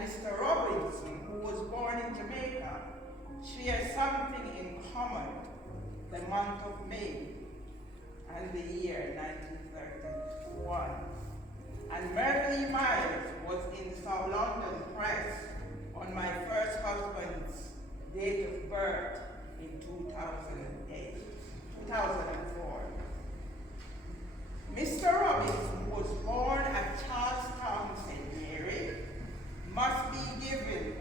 and Mr. Robinson, who was born in Jamaica, share something in common: the month of May and the year 1931. And Mervyn Myers was in South London press on my first husband's date of birth in 2004. Mr. Robinson, who was born at Charlestown, St. Mary, must be given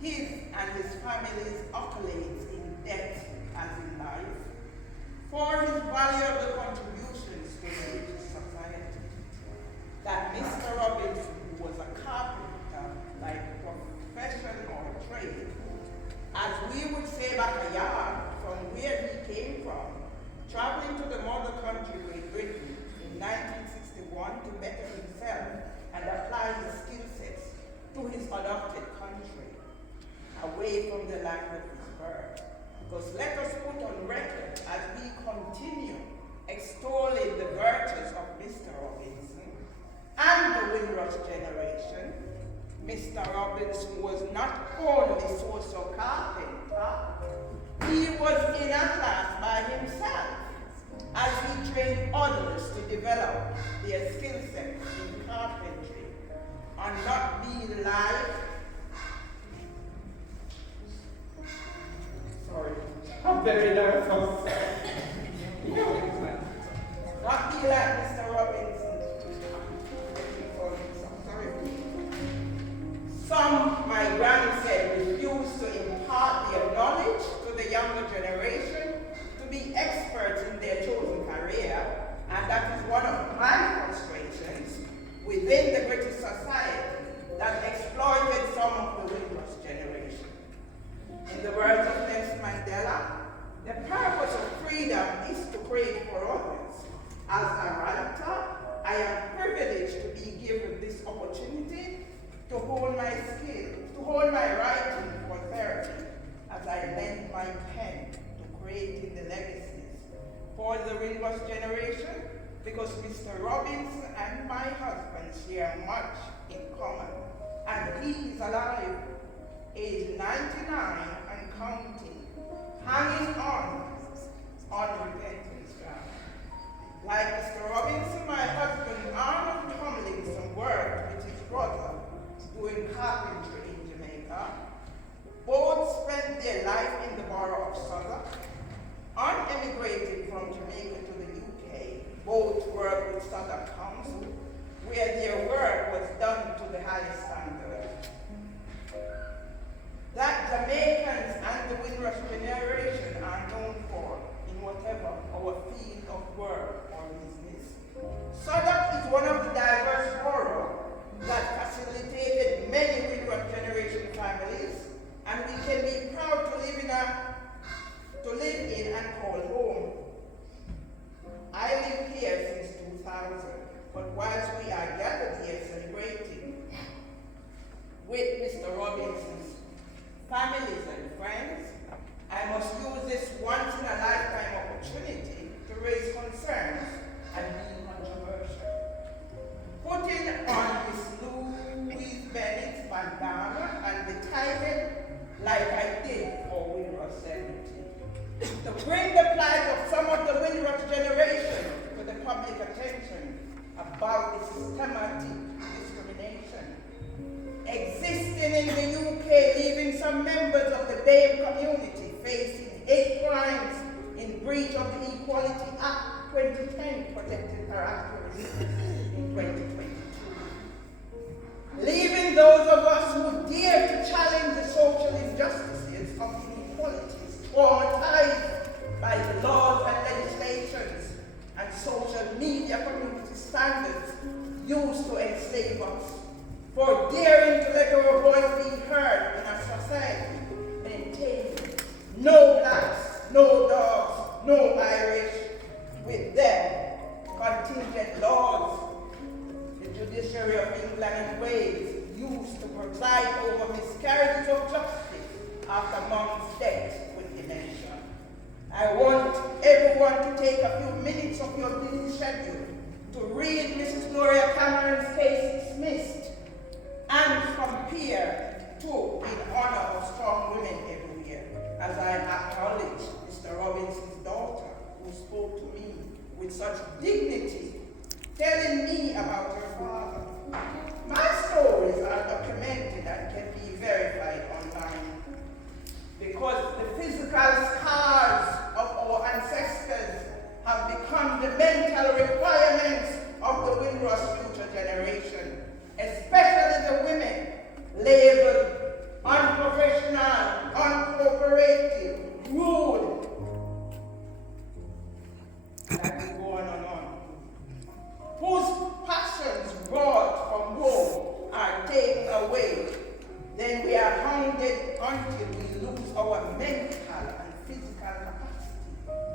his and his family's accolades in death as in life for his valuable contributions to the British society. That Mr. Robinson, who was a carpenter, like profession or trade, as we would say backyard, from where he came from, traveling to the mother country, Great Britain, in 1961 to better himself and apply his skill sets to his adopted country, away from the land of his birth. Because let us put on record, as we continue extolling the virtues of Mr. Robinson and the Windrush generation, Mr. Robinson was not only social carpenter, he was in a class by himself as he trained others to develop their skill sets in carpentry and not be like, I'm very nervous. not be like Mr. Robinson. Some, my granny said, refuse to impart their knowledge to the younger generation to be experts in their chosen career, and that is one of my frustrations within the British society that exploited some of the Windrush generation. In the words of Nelson Mandela, the purpose of freedom is to create for others. As a writer, I am privileged to be given this opportunity to hold my skill, to hold my writing for therapy as I lend my pen to creating the legacies for the Windrush generation, because Mr. Robinson and my husband share much in common, and he is alive, age 99 and counting, hanging on repentance ground. Like Mr. Robinson, my husband Arnold Tomlinson worked with his brother doing carpentry in Jamaica. Both spent their life in the borough of Southwark. Emigrated from Jamaica to the UK, both worked with Southwark Council, where their work was done to the highest standard. That Jamaicans and the Windrush generation are known for in whatever our field of work or business. Southwark is one of the diverse boroughs that facilitated many Windrush generation families, and we can be proud to live in and call home. I live here since 2000, but whilst we are gathered here celebrating with Mr. Robinson's families and friends, I must use this once-in-a-lifetime opportunity to raise concerns and be controversial. Putting on Miss Louise Bennett's bandana and the timing like I did for Windrush 70, to bring the plight of some of the Windrush generation to the public attention about the systematic discrimination existing in the UK, leaving some members of the BAME community facing 8 crimes in breach of the Equality Act 2010 protected characteristics in 2022. Leaving those of us who dare to challenge the social injustices of inequalities traumatized by the laws and legislations and social media community standards used to enslave us, for daring to let our voice be heard in a society maintaining no blacks, no dogs, no Irish, with them contingent laws the judiciary of England and Wales used to preside over miscarriages of justice after mom's death with dementia. I want everyone to take a few minutes of your busy schedule to read Mrs. Gloria Cameron's case dismissed and and compare to in honor of strong women everywhere, as I acknowledge Mr. Robinson's daughter, who spoke to me with such dignity, telling me about her father. My stories are documented and can be verified online because the physical scars of our ancestors have become the mental requirements of the Windrush future generation, especially the women labeled unprofessional, uncooperative, rude. I can go on and on. Whose passions brought from home are taken away, then we are hounded until we lose our mental and physical capacity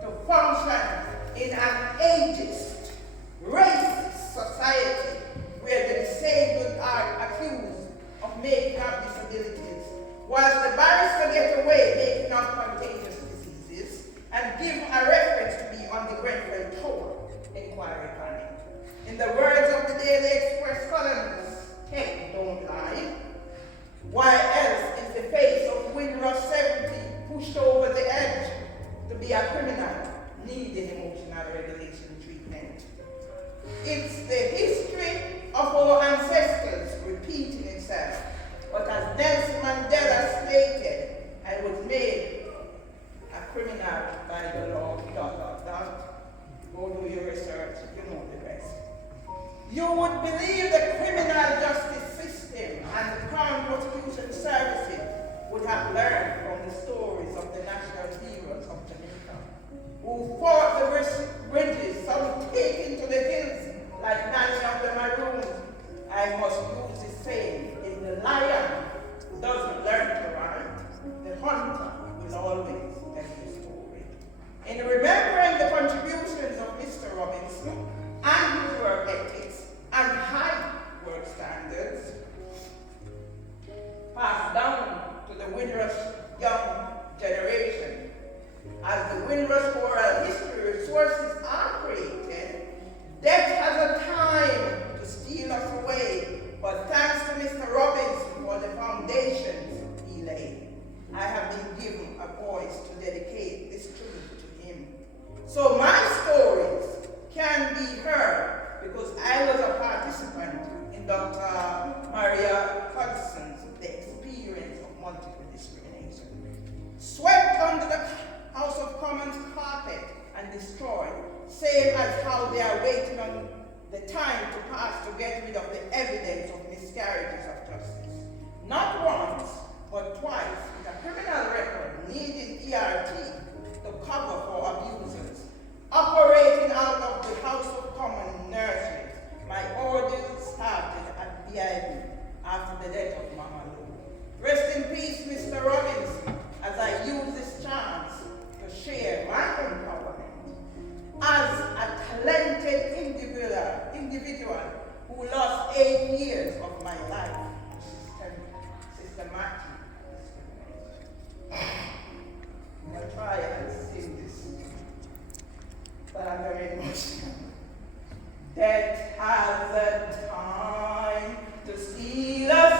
to function in an ageist, racist society where the disabled are accused of making up disabilities, whilst the barrister get away making up contagious diseases and give a reference to be on the Grenfell Tower inquiry panel. In the words of the Daily Express columnist, "Tech don't lie." Why else is the face of Windrush 70 pushed over the edge to be a criminal needing emotional regulation treatment? It's the history of our ancestors repeating itself, but as Nelson Mandela stated, I was made a criminal by the law, ... Go do your research, you know the rest. You would believe the criminal justice system and the Crown Prosecution Services would have learned from the stories of the national heroes of Jamaica, who fought the bridges, some taken to the hills like Nanny of the Maroons. I must use the saying, in the lion who doesn't learn to run, the hunter will always tell the story. In remembering the contributions of Mr. Robinson and his work ethics and high work standards passed down to the Windrush young generation, as the Windrush oral history resources are created, death has a time to steal us away, but thanks to Mr. Robinson for the foundations he laid, I have been given a voice to dedicate this tribute to him. So my stories can be heard because I was a participant in Dr. Maria Hudson's The Experience of Multiple Discrimination. Swept under the House of Commons carpet and destroyed, same as how they are waiting on the time to pass to get rid of the evidence of miscarriages of justice. Not once, but twice, with a criminal record needing ERT to cover for abusers. Operating out of the House of Commons nurseries, my ordeal started at BIB after the death of Mama Lou. Rest in peace, Mr. Robinson, as I use this chance to share my empowerment as a talented individual who lost 8 years of my life to systematic discrimination. I'll try and sing this, but I'm very emotional. Death has a time to steal us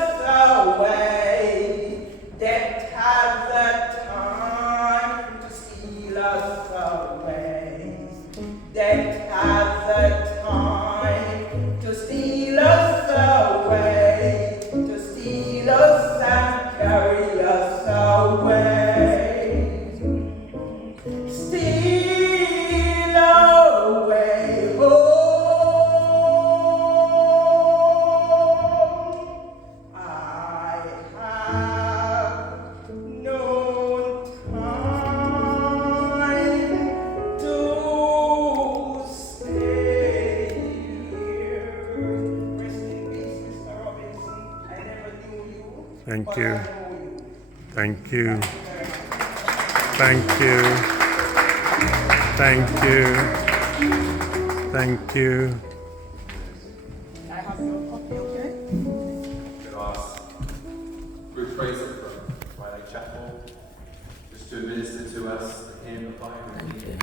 away. Death has a time to steal us away. Death has a time to steal us away, to steal us and carry us away. Steal away home. I have no time to stay here. Rest in peace, Mr. Robinson. I never knew you. Thank but you. I know you. Thank you. Thank you very much. Thank you. Thank you. Thank you. I have your copy, okay? Could ask Bruce Fraser from Twilight Chapel just to administer to us the hymn of Bible reading.